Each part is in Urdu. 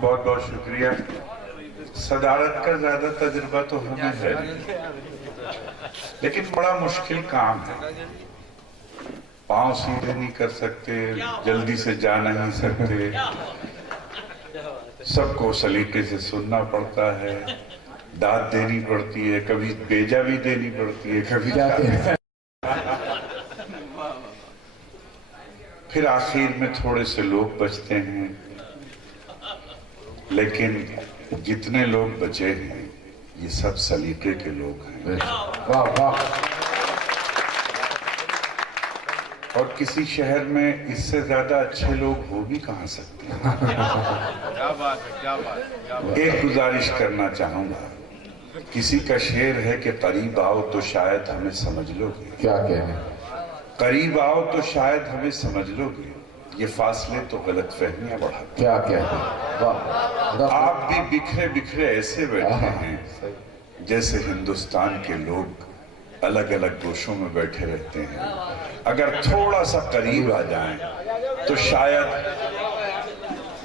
بہت بہت شکریہ. صدارت کا زیادہ تجربہ تو ہمیں ہے لیکن بڑا مشکل کام ہے. پاؤں سیدھے نہیں کر سکتے، جلدی سے جا نہیں سکتے، سب کو سلیقے سے سننا پڑتا ہے، داد دینی پڑتی ہے، کبھی بیجا بھی دینی پڑتی ہے، کبھی پھر آخر میں تھوڑے سے لوگ بچتے ہیں. لیکن جتنے لوگ بچے ہیں یہ سب سلیقے کے لوگ ہیں. اور کسی شہر میں اس سے زیادہ اچھے لوگ ہو بھی کہاں سکتے ہیں. ایک گزارش کرنا چاہوں گا. کسی کا شعر ہے کہ قریب آؤ تو شاید ہمیں سمجھ لو گے. کیا کہنے؟ قریب آؤ تو شاید ہمیں سمجھ لو گے. یہ فاصلے تو غلط فہمیاں بڑھاتے. کیا کہنے؟ آپ بھی بکھرے بکھرے ایسے بیٹھے ہیں جیسے ہندوستان کے لوگ الگ الگ گوشوں میں بیٹھے رہتے ہیں. اگر تھوڑا سا قریب آ جائیں تو شاید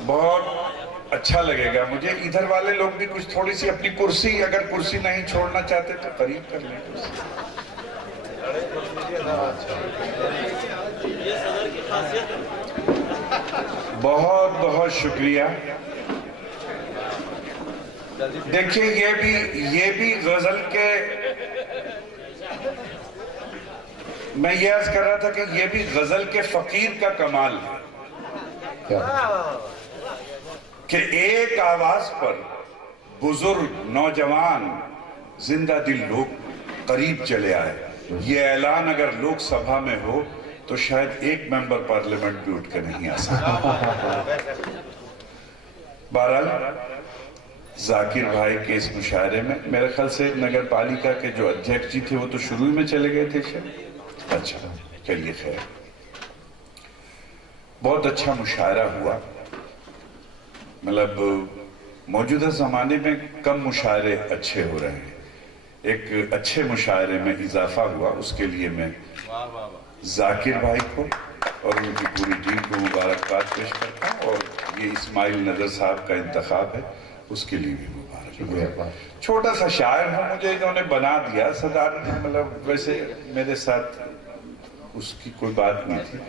بہت اچھا لگے گا. مجھے ادھر والے لوگ بھی کچھ تھوڑی سی اپنی کرسی، اگر کرسی نہیں چھوڑنا چاہتے تو قریب کر لیں کرسی. بہت بہت شکریہ. دیکھیے یہ بھی غزل کے، میں یہ عرض کر رہا تھا کہ یہ بھی غزل کے فقیر کا کمال ہے کہ ایک آواز پر بزرگ، نوجوان، زندہ دل لوگ قریب چلے آئے. یہ اعلان اگر لوک سبھا میں ہو تو شاید ایک ممبر پارلیمنٹ بھی اٹھ کے نہیں آ سکتا. بہرحال ذاکر بھائی کے اس مشاعرے میں میرے خیال سے نگر پالیکا کے جو ادھیک جی تھے وہ تو شروع میں چلے گئے تھے شاید. اچھا چلیے خیر. بہت اچھا مشاعرہ ہوا. مطلب موجودہ زمانے میں کم مشاعرے اچھے ہو رہے ہیں. ایک اچھے مشاعرے میں اضافہ ہوا، اس کے لیے میں ذاکر بھائی کو اور ان کی پوری ٹیم کو مبارکباد پیش کرتا ہوں. اور یہ اسماعیل نظر صاحب کا انتخاب ہے، اس کے لیے بھی مبارکباد. چھوٹا سا شاعر ہوں، مجھے انہوں نے بنا دیا صدارت. مطلب ویسے میرے ساتھ اس کی کوئی بات نہیں تھی.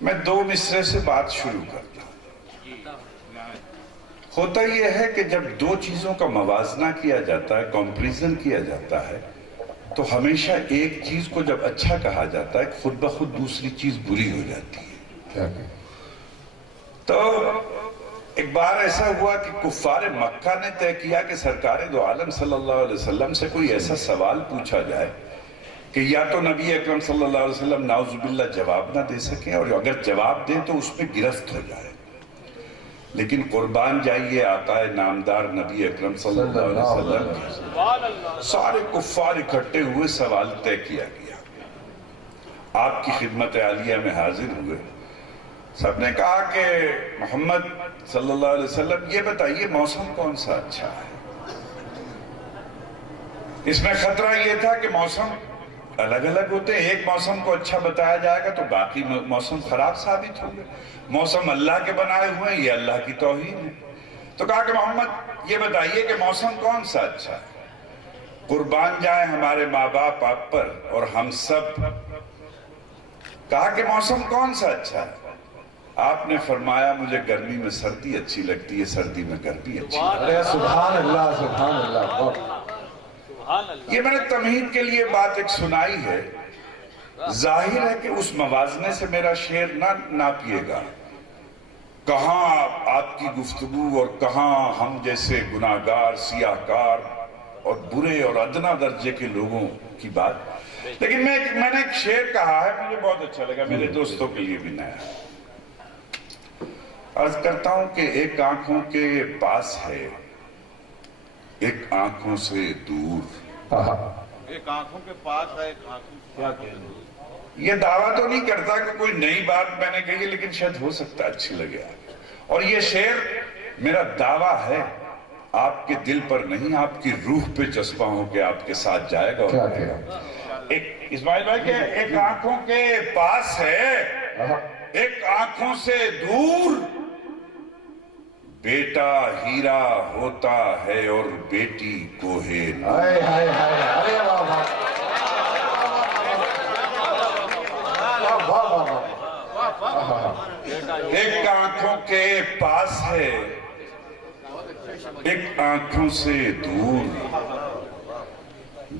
میں دو مصرے سے بات شروع کرتا ہوں. ہوتا یہ ہے کہ جب دو چیزوں کا موازنہ کیا جاتا ہے، کمپیریزن کیا جاتا ہے، تو ہمیشہ ایک چیز کو جب اچھا کہا جاتا ہے خود بخود دوسری چیز بری ہو جاتی ہے. تو ایک بار ایسا ہوا کہ کفار مکہ نے طے کیا کہ سرکار دو عالم صلی اللہ علیہ وسلم سے کوئی ایسا سوال پوچھا جائے کہ یا تو نبی اکرم صلی اللہ علیہ وسلم نعوذ باللہ جواب نہ دے سکیں، اور اگر جواب دیں تو اس میں گرفت ہو جائے. لیکن قربان جائیے آقا نامدار نبی اکرم صلی اللہ علیہ وسلم سارے کفار اکٹھے ہوئے، سوال طے کیا گیا. آپ کی خدمت عالیہ میں حاضر ہوئے. سب نے کہا کہ محمد صلی اللہ علیہ وسلم یہ بتائیے موسم کون سا اچھا ہے. اس میں خطرہ یہ تھا کہ موسم الگ الگ ہوتے ہیں. ایک موسم کو اچھا بتایا جائے گا تو باقی موسم خراب ثابت ہوں گے. موسم اللہ کے بنائے ہوئے ہیں، یہ اللہ کی توہین ہے. تو کہا کہ محمد یہ بتائیے کہ موسم کون سا اچھا ہے. قربان جائیں ہمارے ماں باپ آپ پر اور ہم سب. کہا کہ موسم کون سا اچھا ہے. آپ نے فرمایا مجھے گرمی میں سردی اچھی لگتی ہے، سردی میں گرمی اچھی لگتی ہے. سبحان اللہ سبحان اللہ. یہ میں نے تمہید کے لیے بات ایک سنائی ہے. ظاہر ہے کہ اس موازنے سے میرا شعر نہ ناپیے گا. کہاں آپ کی گفتگو اور کہاں ہم جیسے گناہگار، سیاہکار اور برے اور ادنا درجے کے لوگوں کی بات. لیکن میں نے ایک شعر کہا ہے، مجھے بہت اچھا لگا، میرے دوستوں کے لیے بھی نیا ہے. عرض کرتا ہوں کہ ایک آنکھوں کے پاس ہے، ایک آنکھوں سے دور. ایک آنکھوں کے پاس ہے، ایک آنکھوں سے دور. یہ دعویٰ تو نہیں کرتا کہ کوئی نئی بات میں نے کہی ہے، لیکن شاید ہو سکتا ہے اچھی لگے. اور یہ شعر میرا دعویٰ ہے، آپ کے دل پر نہیں، آپ کی روح پہ چسپاں ہو کے آپ کے ساتھ جائے گا. اسماعیل بھائی کہ ایک آنکھوں کے پاس ہے، ایک آنکھوں سے دور. بیٹا ہیرا ہوتا ہے اور بیٹی کوہے نور۔ ہائے ہائے ہائے، ارے واہ واہ واہ واہ واہ۔ ایک آنکھوں کے پاس ہے، ایک آنکھوں سے دور،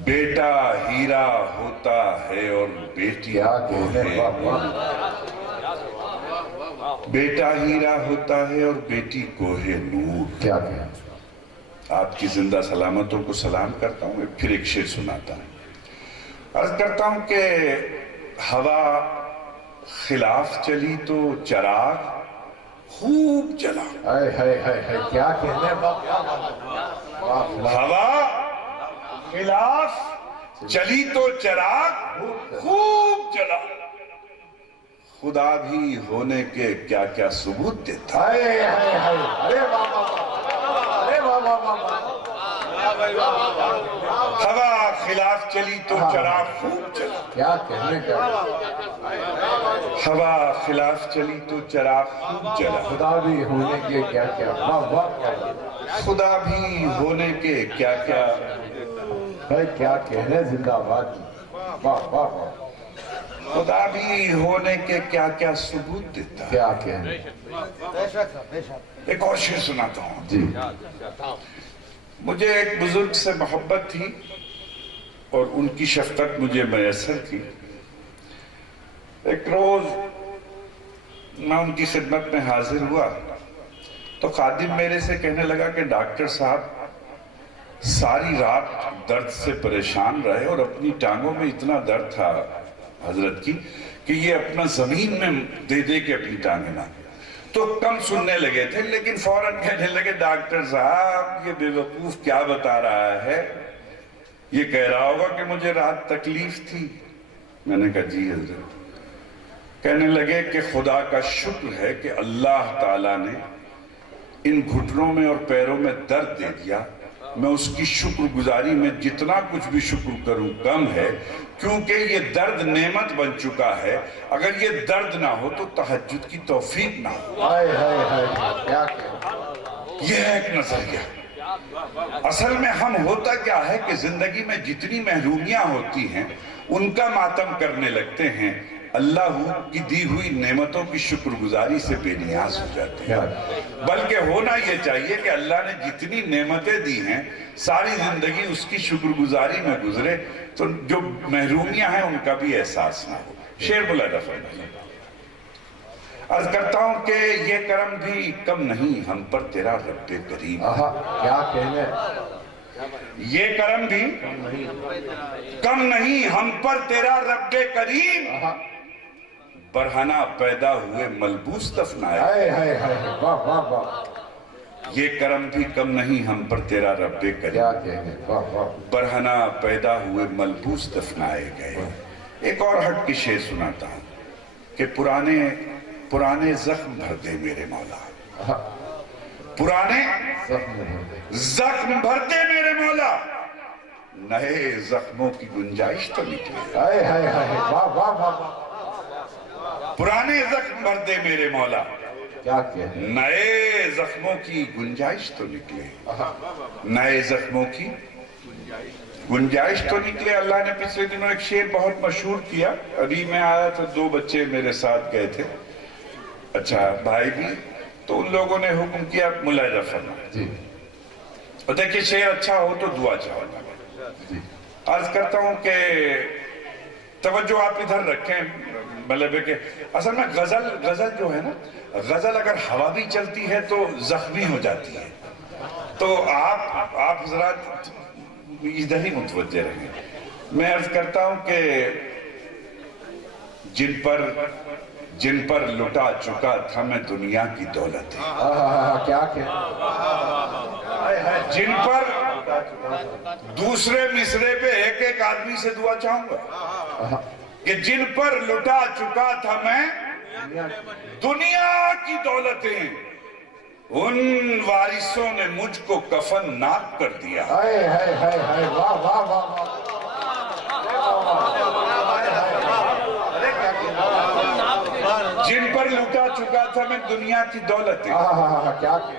بیٹا ہیرا ہوتا ہے اور بیٹی کیا کہنے، کوہے واہ نور۔ واہ۔ بیٹا ہیرا ہوتا ہے اور بیٹی کوہے نور۔ کیا کہنے، آپ کی زندہ سلامتوں کو سلام کرتا ہوں، پھر ایک شعر سناتا ہوں۔ عرض کرتا ہوں کہ ہوا خلاف چلی تو چراغ خوب جلا۔ ہائے ہائے ہائے ہائے، کیا کہنے، واہ واہ واہ۔ ہوا خلاف چلی تو چراغ خوب جلا، خدا بھی ہونے کے کیا کیا ثبوت دیتا۔ ہائے ہائے ہائے، ارے واہ واہ واہ، ارے واہ واہ واہ۔ ہوا خلاف چلی تو چراغ خوب جلا، کیا کہنے، کیا ہوا خلاف چلی تو چراغ خوب جلا، خدا بھی ہونے کے کیا کیا، واہ واہ۔ خدا بھی ہونے کے کیا کیا، بھائی کیا کہنے، زندہ آباد، واہ واہ واہ۔ خدا بھی ہونے کے کیا کیا ثبوت دیتا ہے۔ کیا کہنے، ایک اور شعر سناتا ہوں۔ جی مجھے ایک بزرگ سے محبت تھی اور ان کی شفقت مجھے میسر تھی۔ ایک روز میں ان کی خدمت میں حاضر ہوا تو خادم میرے سے کہنے لگا کہ ڈاکٹر صاحب ساری رات درد سے پریشان رہے اور اپنی ٹانگوں میں اتنا درد تھا حضرت کی کہ یہ اپنا زمین میں دے دے کے اپنی ٹانگیں نہ، تو کم سننے لگے تھے، لیکن فوراً کہنے لگے ڈاکٹر صاحب یہ بے وقوف کیا بتا رہا ہے، یہ کہہ رہا ہوگا کہ مجھے رات تکلیف تھی۔ میں نے کہا جی حضرت۔ کہنے لگے کہ خدا کا شکر ہے کہ اللہ تعالیٰ نے ان گھٹنوں میں اور پیروں میں درد دے دیا، میں اس کی شکر گزاری میں جتنا کچھ بھی شکر کروں کم ہے، کیونکہ یہ درد نعمت بن چکا ہے، اگر یہ درد نہ ہو تو تہجد کی توفیق نہ ہو۔ ہائے ہائے ہائے، کیا کہنے، یہ ہے ایک نظریہ۔ اصل میں ہم ہوتا کیا ہے کہ زندگی میں جتنی محرومیاں ہوتی ہیں ان کا ماتم کرنے لگتے ہیں، اللہ کی دی ہوئی نعمتوں کی شکر گزاری سے بے نیاز ہو جاتے ہیں۔ بلکہ ہونا یہ چاہیے کہ اللہ نے جتنی نعمتیں دی ہیں ساری زندگی اس کی شکر گزاری میں گزرے تو جو محرومیاں ہیں ان کا بھی احساس نہ ہو۔ شعر ملاحظہ فرمائیے۔ عرض کرتا ہوں کہ یہ کرم بھی کم نہیں ہم پر تیرا رب کریم، کیا کہنے، یہ کرم بھی کم نہیں ہم پر تیرا رب کریم، برہنہ پیدا ہوئے ملبوس دفنایا۔ ہائے ہائے ہائے، واہ واہ واہ۔ یہ کرم بھی کم نہیں ہم پر تیرا رب کیا کریم، کہنے، واہ واہ۔ برہنہ پیدا ہوئے ملبوس دفنائے گئے۔ ایک اور ہٹ کی شعر سناتا ہوں کہ پرانے زخم بھر دے میرے مولا، پرانے زخم بھر دے میرے مولا، نئے زخموں کی گنجائش تو نکلے۔ ہائے ہائے ہائے، واہ واہ واہ۔ پرانے زخم بھر دے میرے مولا، کیا کہنے، نئے زخموں کی گنجائش تو نکلے، نئے زخموں کی گنجائش تو نکلے۔ اللہ نے پچھلے دنوں ایک شعر بہت مشہور کیا، ابھی میں آیا تو 2 بچے میرے ساتھ گئے تھے، اچھا بھائی بھی، تو ان لوگوں نے حکم کیا ملاحظہ فرمائیں جی اور دیکھیں شعر اچھا ہو تو دعا چاہتا جی، عرض کرتا ہوں کہ توجہ آپ ادھر رکھیں، مطلب ہے کہ اصل میں غزل جو ہے نا، غزل اگر ہوا بھی چلتی ہے تو زخمی ہو جاتی ہے، تو آپ حضرات ادھر ہی متوجہ رہیں۔ میں عرض کرتا ہوں کہ جن پر لٹا چکا تھا میں دنیا کی دولت، کیا کہنے، جن پر دوسرے مصرے پہ ایک ایک آدمی سے دعا چاہوں گا کہ جن پر لٹا چکا تھا میں دنیا کی دولتیں، ان وارثوں نے مجھ کو کفن ناک کر دیا۔ ہائے ہائے ہائے ہائے، واہ واہ واہ۔ جن پر لٹا چکا تھا میں دنیا کی دولتیں، کیا کہنے،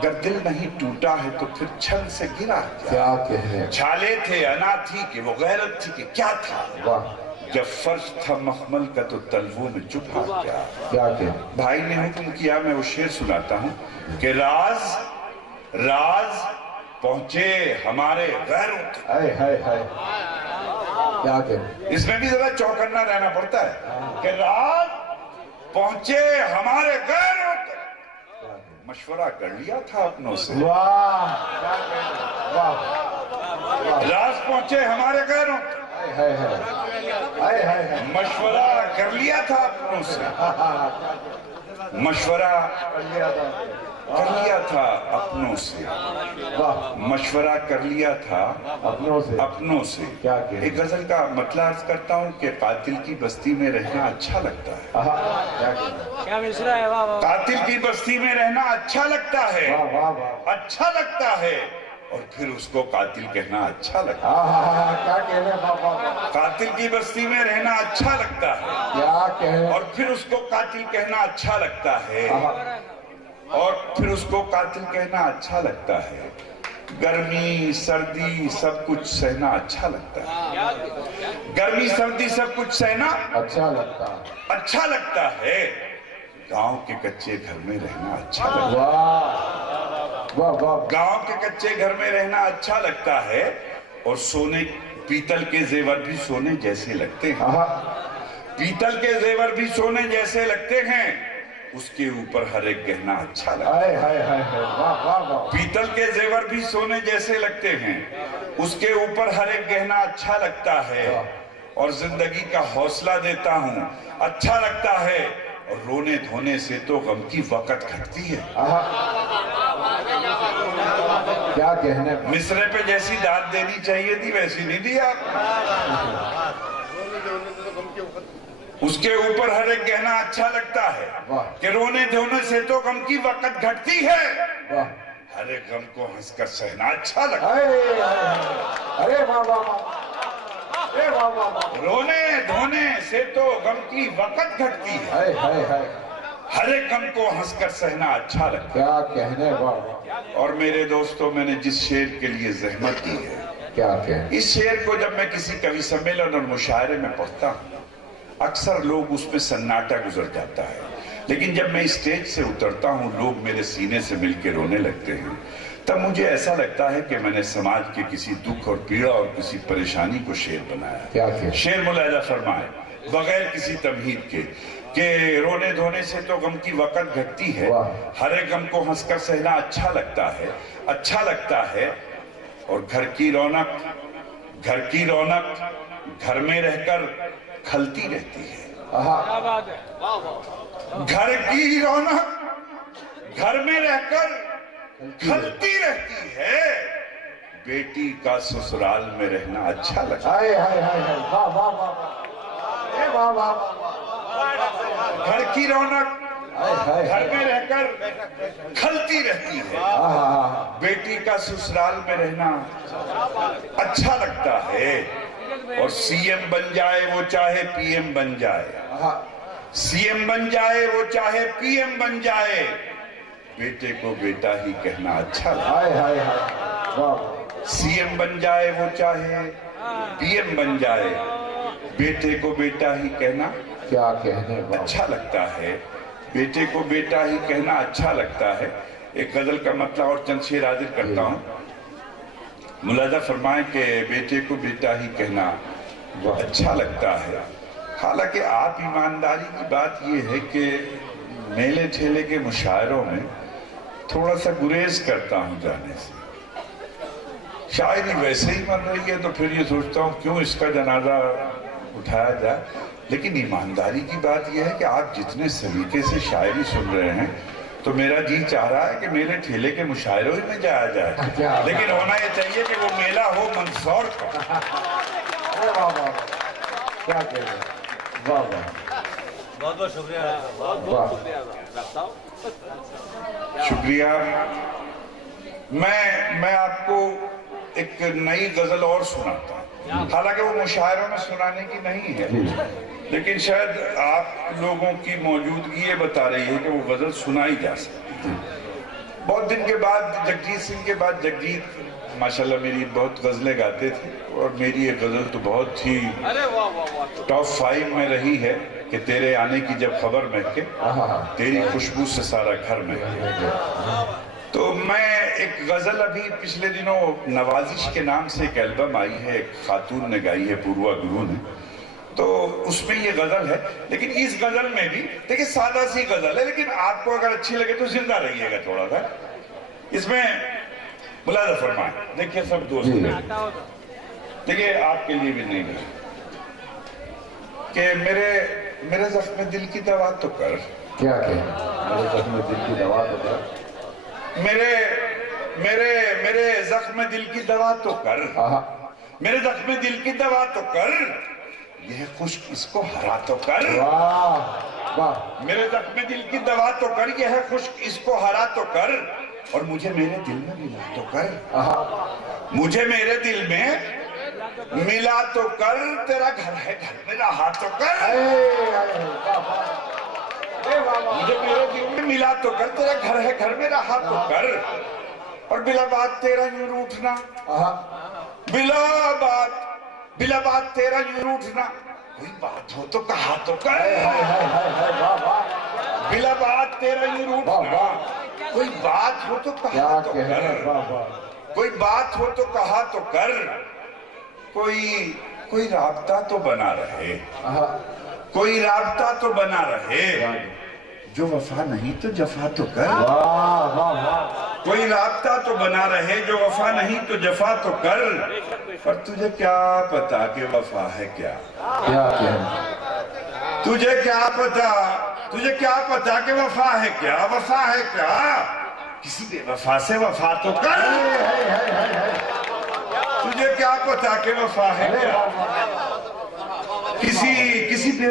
اگر دل نہیں ٹوٹا ہے تو پھر چھل سے گرا کیا کہنے چھالے تھے انا تھی کہ وہ غیرت تھی کہ کیا تھا واہ جب فرش تھا مخمل کا تو تلووں میں چپا کیا کیا کہنے بھائی نے حکم کیا میں وہ شعر سناتا ہوں کہ راز راز پہنچے ہمارے غیروں تک ہائے ہائے ہائے کیا کہنے اس میں بھی ذرا چوکنا رہنا پڑتا ہے کہ راز پہنچے ہمارے غیروں تک مشورہ کر لیا تھا اپنوں سے واہ کیا کہنے واہ راز پہنچے ہمارے غیروں تک ہائے ہائے ہائے ہائے ہائے مشورہ کر لیا تھا اپنوں سے مشورہ کر لیا تھا اپنوں سے واہ مشورہ کر لیا تھا اپنوں سے کیا کہنے ایک غزل کا مطلع عرض کرتا ہوں کہ قاتل کی بستی میں رہنا اچھا لگتا ہے کیا کہنے کیا مصرع ہے واہ واہ قاتل کی بستی میں رہنا اچھا لگتا ہے واہ واہ واہ اچھا لگتا ہے اور پھر اس کو قاتل کہنا اچھا لگتا کیا کہنے واہ واہ واہ ہے قاتل کی بستی میں رہنا اچھا لگتا ہے کیا کہنے اور پھر اس کو قاتل کہنا اچھا لگتا ہے اور پھر اس کو قاتل کہنا اچھا لگتا ہے گرمی سردی سب کچھ سہنا اچھا لگتا ہے گرمی سردی سب کچھ سہنا اچھا لگتا اچھا لگتا ہے گاؤں کے کچے گھر میں رہنا اچھا لگتا ہے واہ واہ واہ گاؤں کے کچے گھر میں رہنا اچھا لگتا ہے اور سونے پیتل کے زیور بھی سونے جیسے لگتے ہیں پیتل کے زیور بھی سونے جیسے لگتے ہیں اس کے اوپر ہر ایک گہنا اچھا لگتا ہے ہائے ہائے ہائے واہ واہ واہ پیتل کے زیور بھی سونے جیسے لگتے ہیں اس کے اوپر ہر ایک گہنا اچھا لگتا ہے اور زندگی کا حوصلہ دیتا ہوں اچھا لگتا ہے اور رونے دھونے سے تو غم کی وقت گھٹتی ہے کیا کہنے مصرے پہ جیسی داد دینی چاہیے تھی ویسی نہیں دی آپ اس کے اوپر ہر ایک گہنا اچھا لگتا ہے کہ رونے دھونے سے تو غم کی وقت گھٹتی ہے واہ ہر ایک غم کو ہنس کر سہنا اچھا لگتا ارے واہ واہ واہ ارے واہ واہ واہ رونے دھونے سے تو غم کی وقت گھٹتی ہے ہائے ہائے ہائے ہر ایک غم کو ہنس کر سہنا اچھا لگتا کیا کہنے واہ واہ ہے اور میرے دوستوں میں نے جس شعر کے لیے زحمت دی ہے کیا کہنے اس شعر کو جب میں کسی کوی سمیلن اور مشاعرے میں پڑھتا ہوں اکثر لوگ اس میں سناٹا گزر جاتا ہے لیکن جب میں اسٹیج سے اترتا ہوں لوگ میرے سینے سے مل کے رونے لگتے ہیں تب مجھے ایسا لگتا ہے کہ میں نے سماج کے کسی دکھ اور پیڑا اور کسی پریشانی کو شعر بنایا کیا کہنے شعر ملاحظہ فرمائے بغیر کسی تمہید کے کہ رونے دھونے سے تو غم کی وقت گھٹتی ہے ہر ایک غم کو ہنس کر سہنا اچھا لگتا ہے اور گھر کی رونق گھر میں رہ کر کھلتی رہتی ہے کیا بات ہے گھر کی رونق گھر میں رہ کر کھلتی رہتی ہے بیٹی کا سسرال میں رہنا اچھا لگتا ہائے ہائے ہائے ہائے واہ واہ واہ اے واہ واہ واہ ہے گھر کی رونق ہائے ہائے گھر میں رہ کر کھلتی رہتی ہے بیٹی کا سسرال میں رہنا اچھا لگتا ہے اور سی ایم بن جائے وہ چاہے پی ایم بن جائے سی ایم بن جائے وہ چاہے پی ایم بن جائے بیٹے کو بیٹا ہی کہنا اچھا لگتا ہائے ہائے ہائے واہ سی ایم بن جائے وہ چاہے پی ایم بن جائے بیٹے کو بیٹا ہی کہنا کیا کہنے واہ اچھا لگتا ہے بیٹے کو بیٹا ہی کہنا اچھا لگتا ہے ایک غزل کا مطلع اور چند شعر حاضر کرتا ہوں ملاحظہ فرمائیں کہ بیٹے کو بیٹا ہی کہنا اچھا لگتا ہے حالانکہ آپ ایمانداری کی بات یہ ہے کہ میلے ٹھیلے کے مشاعروں میں تھوڑا سا گریز کرتا ہوں جانے سے شاعری ویسے ہی بن رہی ہے تو پھر یہ سوچتا ہوں کیوں اس کا جنازہ اٹھایا جائے لیکن ایمانداری کی بات یہ ہے کہ آپ جتنے سلیقے سے شاعری سن رہے ہیں تو میرا جی چاہ رہا ہے کہ میلے ٹھیلے کے مشاعروں میں جایا جائے لیکن ہونا یہ چاہیے کہ وہ میلہ ہو منصور کا واہ واہ کیا کہنے واہ واہ بہت بہت شکریہ بہت بہت شکریہ رکھتا ہوں شکریہ میں آپ کو ایک نئی غزل اور سناتا ہوں حالانکہ وہ مشاعروں میں سنانے کی نہیں ہے لیکن شاید آپ لوگوں کی موجودگی یہ بتا رہی ہے کہ وہ غزل سنائی جا سکتی بہت دن کے بعد جگجیت سنگھ کے بعد جگجیت ماشاءاللہ میری بہت غزلیں گاتے تھے اور میری یہ غزل تو بہت ہی ٹاپ 5 میں رہی ہے کہ تیرے آنے کی جب خبر مہکے تیری خوشبو سے سارا گھر مہکے. تو میں ایک غزل ابھی پچھلے دنوں نوازش کے نام سے ایک البم آئی ہے, ایک خاتون نے گائی ہے, پوروا گرو نے, تو اس میں یہ غزل ہے. لیکن اس غزل میں بھی دیکھیں سادہ سی غزل ہے, لیکن آپ کو اگر اچھی لگے تو زندہ رہیے گا تھوڑا سا. اس میں ملاحظہ فرمائیں, دیکھیے سب دوست دیکھیے آپ کے لیے بھی نہیں ہے کہ میرے زخم دل کی دوا تو کر. کیا کہیں میرے زخم دل کی دوا تو کر, میرے زخم دل کی دوا تو کر, میرے زخم دل کی دوا تو کر, یہ خشک اس کو ہرا تو کر. میرے زخم دل کی دوا تو کر, یہ خشک اس کو ہرا تو کر, اور مجھے میرے دل میں ملا تو کر. مجھے میرے دل میں ملا تو کر, تیرا گھر ہے گھر میں رہا تو کر. مجھے میرے دل میں ملا تو کر, تیرا گھر ہے گھر میں رہا تو کر, اور بلا بات تیرا یوں روٹھنا, بلا بات تیرا یوں روٹھنا, کوئی بات ہو تو کہا تو کر. بلا بات تیرا یوں روٹھنا, کوئی بات ہو تو کہا تو کر, کوئی بات ہو تو کہا تو کر, کوئی رابطہ تو بنا رہے, کوئی رابطہ تو بنا رہے, جو وفا نہیں تو جفا تو کر. کوئی رابطہ تو بنا رہے, جو وفا نہیں تو جفا تو کر, پر تجھے کیا پتا کہ وفا ہے کیا, تجھے کیا پتا کہ وفا ہے کیا, وفا ہے کیا, کسی بے وفا سے وفا تو کر. تجھے کیا پتا کہ وفا ہے کیا, کسی بے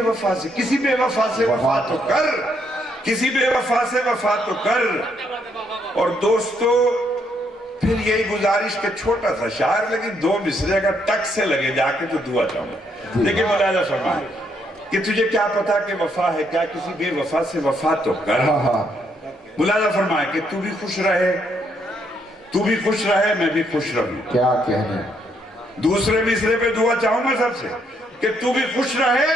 وفا سے وفا تو کر, کسی بے وفا سے وفا تو کر. اور دوستو پھر یہی گزارش کہ چھوٹا سا شعر لیکن 2 مصرے اگر ٹک سے لگے جا کے تو دعا چاہوں گا. دیکھیں ملاحظہ فرمائیں کہ تجھے کیا پتا کہ وفا ہے کیا, کسی بے وفا سے وفا تو کر. ملاحظہ فرمائیں کہ تو بھی خوش رہے میں بھی خوش رہوں. کیا کہنے, دوسرے مصرے پہ دعا چاہوں گا سب سے کہ تو بھی خوش رہے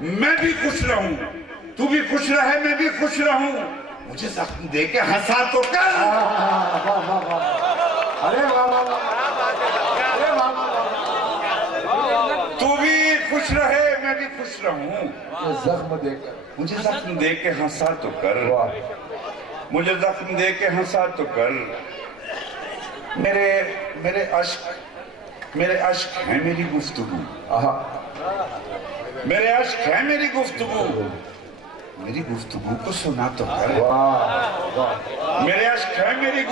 میں بھی خوش رہوں, تو بھی خوش رہے میں بھی خوش رہوں, مجھے زخم دے کے ہنسا تو کر. تو بھی خوش رہے میں بھی خوش رہوں, مجھے زخم دے کے ہنسا تو کر, مجھے زخم دے کے ہنسا تو کر. میرے عشق ہیں میری گفتگو, میرے عشق ہیں میری گفتگو, میری گفتگو کو سنا تو کر. میرے عشق ہے میری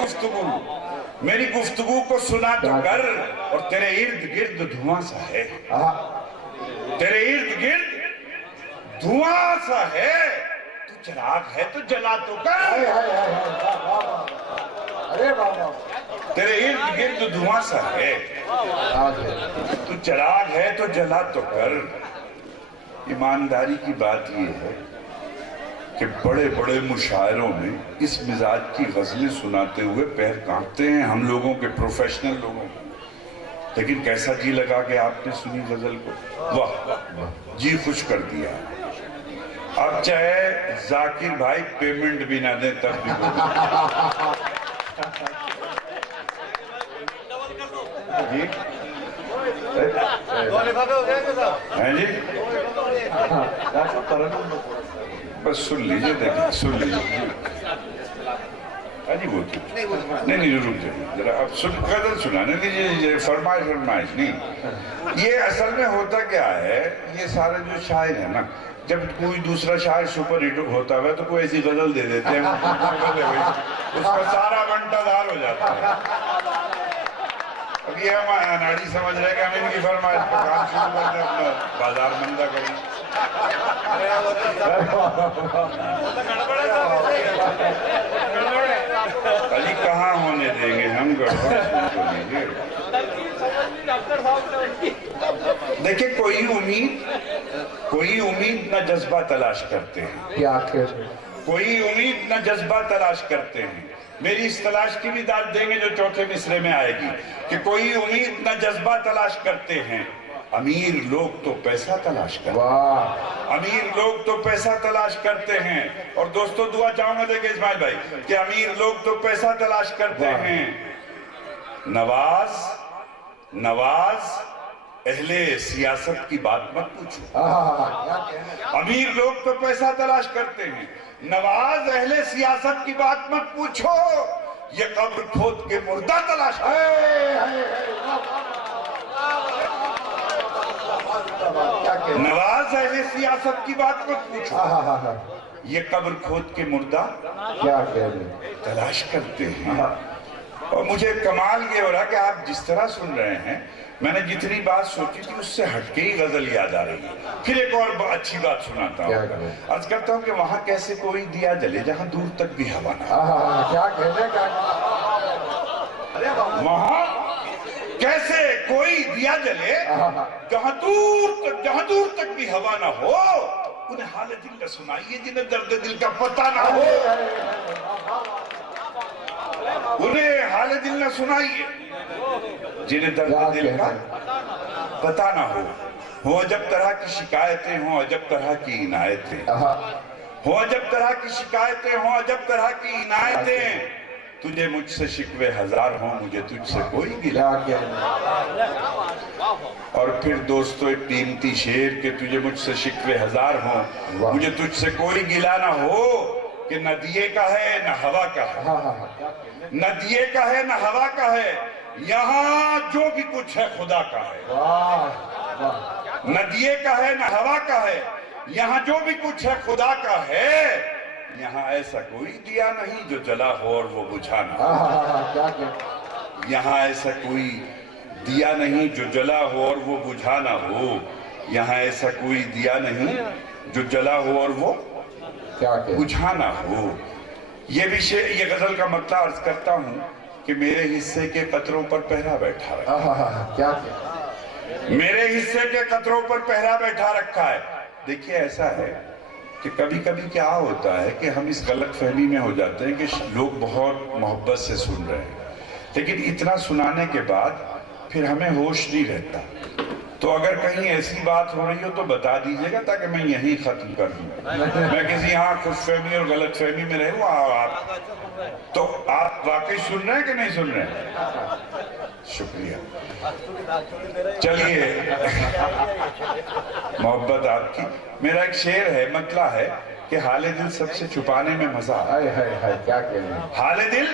گفتگو کو سنا تو کر, اور تیرے ارد گرد دھواں سا ہے, تیرے ارد گرد دھواں سا ہے, تو چراغ ہے تو جلا تو کر. تیرے ارد گرد دھواں سا ہے, تو چراغ ہے تو جلا تو کر. ایمانداری کی بات یہ ہے کہ بڑے بڑے مشاعروں میں اس مزاج کی غزلیں سناتے ہوئے پیر کانپتے ہیں ہم لوگوں کے, پروفیشنل لوگوں کو. لیکن کیسا جی لگا کہ آپ نے سنی غزل کو, واہ جی خوش کر دیا. اب چاہے ذاکر بھائی پیمنٹ بھی نہ دیں تب بھی جی بس سن لیجئے, دیکھیں سن لیجئے. نہیں رک جائیے ذرا, اب غزل سنانے دیجئے, فرمائش نہیں. یہ اصل میں ہوتا کیا ہے, یہ سارے جو شاعر ہیں نا, جب کوئی دوسرا شاعر سپر ہٹ ہوتا ہے تو کوئی ایسی غزل دے دیتے ہیں, اس کا سارا گھنٹہ دار ہو جاتا ہے. اب یہ ہم اناڑی سمجھ رہے کہ ہم ان کی فرمائش پر کام شروع کرتے ہیں, اپنا بازار مندہ کریں. علی کہاں ہونے دیں گے ہم گڑبڑ. دیکھیں کوئی امید نہ جذبہ تلاش کرتے ہیں, کیا کہنے, کوئی امید نہ جذبہ تلاش کرتے ہیں, میری اس تلاش کی بھی داد دیں گے جو چوتھے مصرے میں آئے گی کہ کوئی امید نہ جذبہ تلاش کرتے ہیں، امیر لوگ تو پیسہ تلاش کرتے ہیں، امیر لوگ تو پیسہ تلاش کرتے ہیں۔ اور دوستو دعا چاہوں گا دیکھیں اسماعیل بھائی کہ امیر لوگ تو پیسہ تلاش کرتے ہیں، نواز اہل سیاست کی بات مت پوچھو۔ امیر لوگ تو پیسہ تلاش کرتے ہیں، نواز اہل سیاست کی بات مت پوچھو، یہ قبر کھود کے مردہ تلاش نواز اہل سیاست کی بات مت پوچھو، یہ قبر کھود کے مردہ تلاش کرتے ہیں۔ اور مجھے کمال یہ ہو رہا کہ آپ جس طرح سن رہے ہیں، میں نے جتنی بات سوچی تھی اس سے ہٹ کے ہی غزل یاد آ رہی ہے۔ پھر ایک اور اچھی بات سناتا ہوں، عرض کرتا ہوں کہ وہاں کیسے کوئی دیا جلے جہاں دور تک بھی ہوا نہ ہو۔ کیا کہنے کا وہاں کیسے کوئی دیا جلے جہاں دور تک بھی ہوا نہ ہو، انہیں حال دل کا سنائیے جنہیں درد دل کا پتہ نہ ہو، انہیں حال دل نہ سنائیے جنہیں درد دل کا پتہ نہ ہو عجب طرح کی شکایتیں ہوں، عجب طرح کی عنایتیں ہوں، عجب طرح کی شکایتیں ہوں، عجب طرح کی عنایتیں، تجھے مجھ سے شکوے ہزار ہوں، مجھے تجھ سے کوئی گلہ اور پھر دوستو ایک قیمتی شعر کہ تجھے مجھ سے شکوے ہزار ہوں، مجھے تجھ سے کوئی گلہ نہ ہو، کہ نہ دیے کا ہے نہ ہوا کا ہے، نہ دیے کا ہے نہ ہوا کا ہے، یہاں جو بھی کچھ ہے خدا کا ہے، نہ دیے کا ہے نہ ہوا کا ہے، یہاں جو بھی کچھ ہے خدا کا ہے، یہاں ایسا کوئی دیا نہیں جو جلا ہو اور وہ بجھا نہ ہو، یہاں ایسا کوئی دیا نہیں جو جلا ہو اور وہ بجھا نہ ہو، یہاں ایسا کوئی دیا نہیں جو جلا ہو اور وہ بجھا نہ ہو۔ یہ غزل کا مطلب عرض کرتا ہوں کہ میرے حصے کے قطروں پر پہرا بیٹھا رکھا ہے، میرے حصے کے قطروں پر پہرا بیٹھا رکھا ہے۔ دیکھیے ایسا ہے کہ کبھی کبھی کیا ہوتا ہے کہ ہم اس غلط فہمی میں ہو جاتے ہیں کہ لوگ بہت محبت سے سن رہے ہیں، لیکن اتنا سنانے کے بعد پھر ہمیں ہوش نہیں رہتا۔ تو اگر کہیں ایسی بات ہو رہی ہو تو بتا دیجئے گا تاکہ میں یہیں ختم کر دوں، میں کسی ہاں خوش فہمی اور غلط فہمی میں رہوں۔ تو آپ واقعی سن رہے ہیں کہ نہیں سن رہے ہیں؟ شکریہ، چلیے محبت آپ کی۔ میرا ایک شعر ہے، مطلع ہے کہ حال دل سب سے چھپانے میں مزہ آتا ہے، حال دل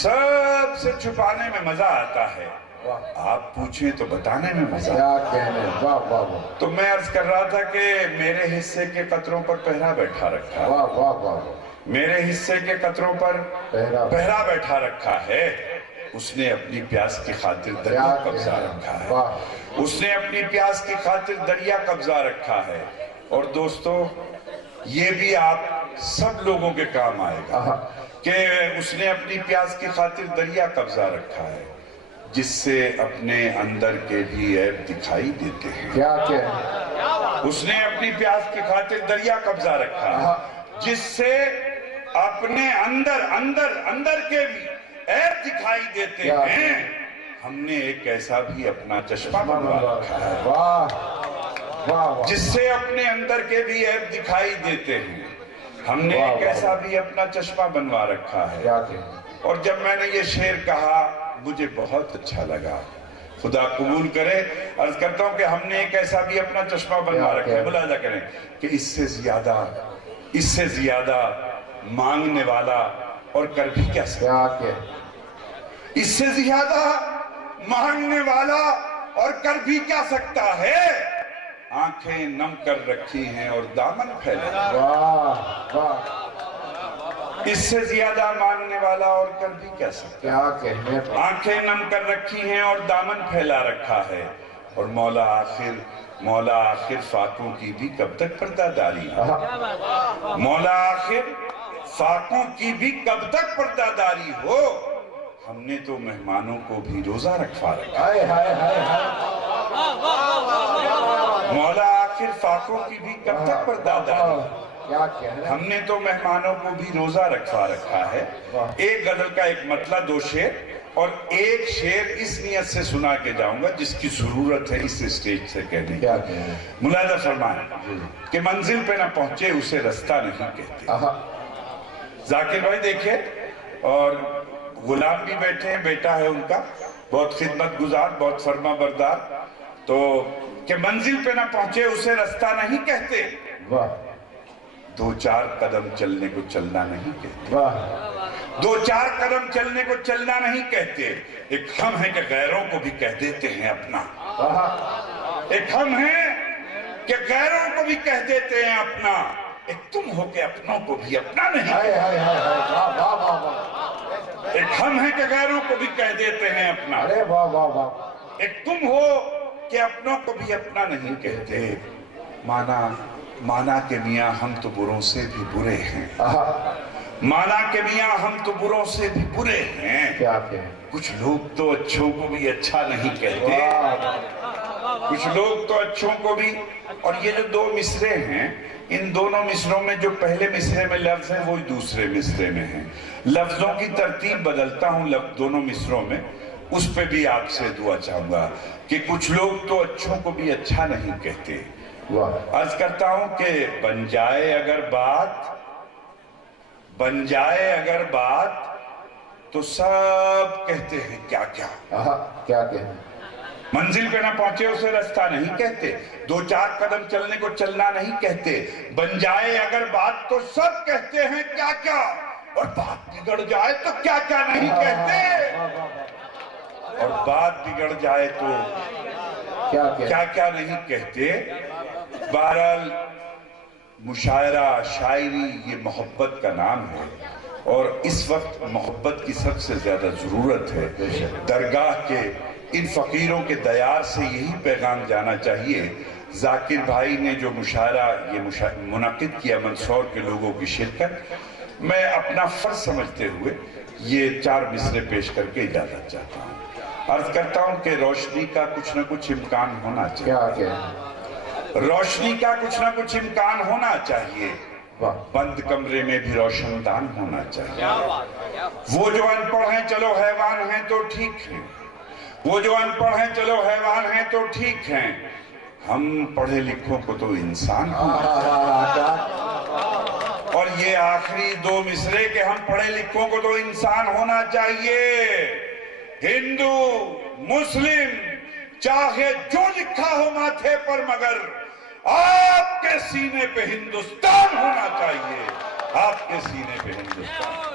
سب سے چھپانے میں مزہ آتا ہے، آپ پوچھیں تو بتانے میں مزہ آتا ہے۔ تو میں عرض کر رہا تھا کہ میرے حصے کے قطروں پر پہرا بیٹھا رکھا ہے، میرے حصے کے قطروں پر پہرا بیٹھا رکھا ہے، اس نے اپنی پیاس کی خاطر دریا قبضہ رکھا ہے، اس نے اپنی پیاس کی خاطر دریا قبضہ رکھا ہے۔ اور دوستو یہ بھی آپ سب لوگوں کے کام آئے گا کہ اس نے اپنی پیاس کی خاطر دریا قبضہ رکھا ہے، جس سے اپنے اندر کے بھی عیب دکھائی دیتے ہیں، اس نے اپنی پیاس کی خاطر دریا قبضہ رکھا ہے، جس سے اپنے اندر کے بھی عیب دکھائی دیتے ہیں۔ ہم نے ایک ایسا بھی اپنا چشمہ بنوا رکھا ہے، جس سے اپنے اندر کے بھی عیب دکھائی دیتے ہیں، ہم نے ایک ایسا بھی اپنا چشمہ بنوا رکھا ہے۔ اور جب میں نے یہ شعر کہا مجھے بہت اچھا لگا، خدا قبول کرے۔ عرض کرتا ہوں کہ ہم نے ایک ایسا بھی اپنا چشمہ بنوا رکھا ہے، ملاحظہ کریں کہ اس سے زیادہ مانگنے والا اور کر بھی کیا سکتا ہے، اس سے زیادہ مانگنے والا اور کر بھی کیا سکتا ہے، آنکھیں نم کر رکھی ہیں اور دامن پھیلا، اس سے زیادہ مانگنے والا اور کر بھی کیا سکتا ہے، آنکھیں نم کر رکھی ہیں اور دامن پھیلا رکھا ہے، اور مولا آخر فاقوں کی بھی کب تک پردہ داری ہو، مولا آخر فاقوں کی بھی کب تک پردہ داری ہو، ہم نے تو مہمانوں کو بھی روزہ رکھوا رکھا ہے، مولا آخر فاقوں کی بھی کب تک پردہ داری ہو، کیا کہنا ہم نے تو مہمانوں کو بھی روزہ رکھا ہے. ایک غزل کا ایک مطلع 2 شعر اور ایک شعر اس نیت سے سنا کے جاؤں گا جس کی ضرورت ہے اس اسٹیج سے کہنے کی. کیا کہنا ملاحظہ فرمائیں کہ منزل پہ نہ پہنچے اسے رستہ نہیں کہتے. ذاکر بھائی دیکھیں اور غلام بھی بیٹھے ہیں, بیٹا ہے ان کا, بہت خدمت گزار, بہت فرما بردار. تو کہ منزل پہ نہ پہنچے اسے رستہ نہیں کہتے, واہ 2-4 قدم چلنے کو چلنا نہیں کہتے. واہ 2-4 قدم چلنے کو چلنا نہیں کہتے. ایک ہم ہیں کہ غیروں کو بھی کہہ دیتے ہیں اپنا. ایک ہم ہیں کہ غیروں کو بھی کہہ دیتے ہیں اپنا. ایک تم ہو کہ اپنوں کو بھی اپنا نہیں. ہائے ہائے ہائے واہ واہ واہ واہ. ایک ہم ہیں کہ غیروں کو بھی کہہ دیتے ہیں اپنا. ارے واہ واہ واہ. ایک تم ہو کہ اپنوں کو بھی اپنا نہیں کہتے. مانا کہ میاں ہم تو بروں سے بھی برے ہیں. مانا کہ میاں ہم تو بروں سے بھی برے ہیں. کیا کہیں کچھ لوگ تو اچھوں کو بھی اچھا نہیں کہتے. کچھ لوگ تو اچھوں کو بھی. اور یہ جو 2 مصرے ہیں, ان دونوں مصروں میں جو پہلے مصرے میں لفظ ہیں وہی دوسرے مصرے میں ہیں. لفظوں کی ترتیب بدلتا ہوں دونوں مصروں میں, اس پہ بھی آپ سے دعا چاہوں گا کہ کچھ لوگ تو اچھوں کو بھی اچھا نہیں کہتے. عرض کرتا ہوں کہ بن جائے اگر بات تو سب کہتے ہیں کیا کیا. کیا کہیں منزل پہ نہ پہنچے اسے رستہ نہیں کہتے. 2-4 قدم چلنے کو چلنا نہیں کہتے. بن جائے اگر بات تو سب کہتے ہیں کیا کیا, اور بات بگڑ جائے تو کیا کیا نہیں کہتے. اور بات بگڑ جائے تو کیا کیا نہیں کہتے. بہرحال مشاعرہ شاعری یہ محبت کا نام ہے, اور اس وقت محبت کی سب سے زیادہ ضرورت ہے. درگاہ کے ان فقیروں کے دیار سے یہی پیغام جانا چاہیے. ذاکر بھائی نے جو مشاعرہ یہ منعقد کیا مندسور کے لوگوں کی شرکت, میں اپنا فرض سمجھتے ہوئے یہ 4 مصرے پیش کر کے اجازت چاہتا ہوں. عرض کرتا ہوں کہ روشنی کا کچھ نہ کچھ امکان ہونا چاہیے. روشنی کا کچھ نہ کچھ امکان ہونا چاہیے. بند کمرے میں بھی روشن دان ہونا چاہیے. وہ جو ان پڑھ ہیں چلو حیوان ہیں تو ٹھیک ہیں. وہ جو ان پڑھ ہیں چلو حیوان ہیں تو ٹھیک ہیں. ہم پڑھے لکھوں کو تو انسان ہونا. اور یہ آخری 2 مصرے کہ ہم پڑھے لکھوں کو تو انسان ہونا چاہیے. ہندو مسلم چاہے جو لکھا ہو ماتھے پر, مگر آپ کے سینے پہ ہندوستان ہونا چاہیے. آپ کے سینے پہ ہندوستان.